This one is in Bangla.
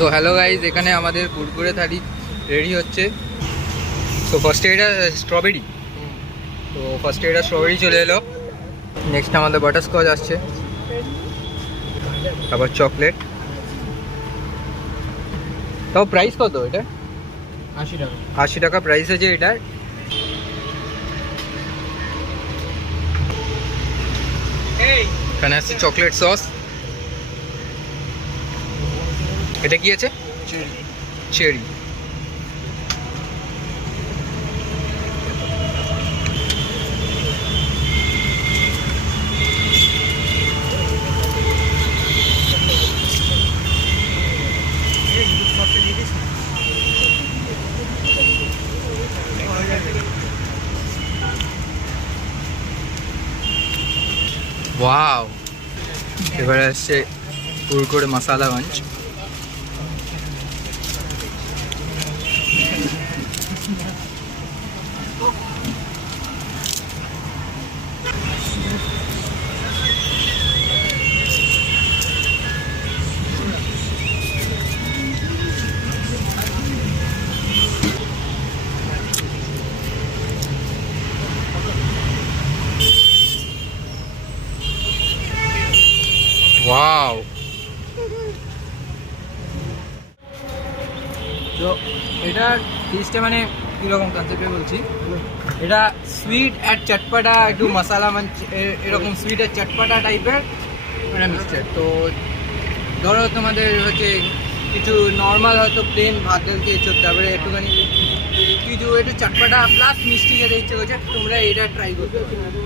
তো হ্যালো গাইজ, এখানে আমাদের কুরকুরে থালি রেডি হচ্ছে। তো ফার্স্টে এটা স্ট্রবেরি, তো ফার্স্টে এটা স্ট্রবেরি চলে এলো। নেক্সট আমাদের বাটারস্কচ আসছে, তারপর চকলেট। তাও প্রাইস কত এটা? 80 টাকা। 80 টাকা প্রাইস আছে এটার। এখানে আসছে চকলেট সস। এটা কি আছে? চেরি। ওয়াও, এবারে আসছে কুরকুরে মশালা মাঞ্চ। ওয়াও, তো এটার টেস্টটা মানে কীরকম কনসেপ্টে বলছি, এটা সুইট আর চটপাটা, একটু মশালা মাঞ্চ এরকম সুইট আর চটপাটা টাইপের মানে মিক্সচার। তো ধরো তোমাদের হচ্ছে কিছু নর্মাল হয়তো প্লেন ভাত ডাল দিয়ে চলতে, তারপরে একটুখানি কিছু একটু চটপাটা প্লাস মিষ্টি খেতে ইচ্ছে করছে, তোমরা এটা ট্রাই করতে পারো।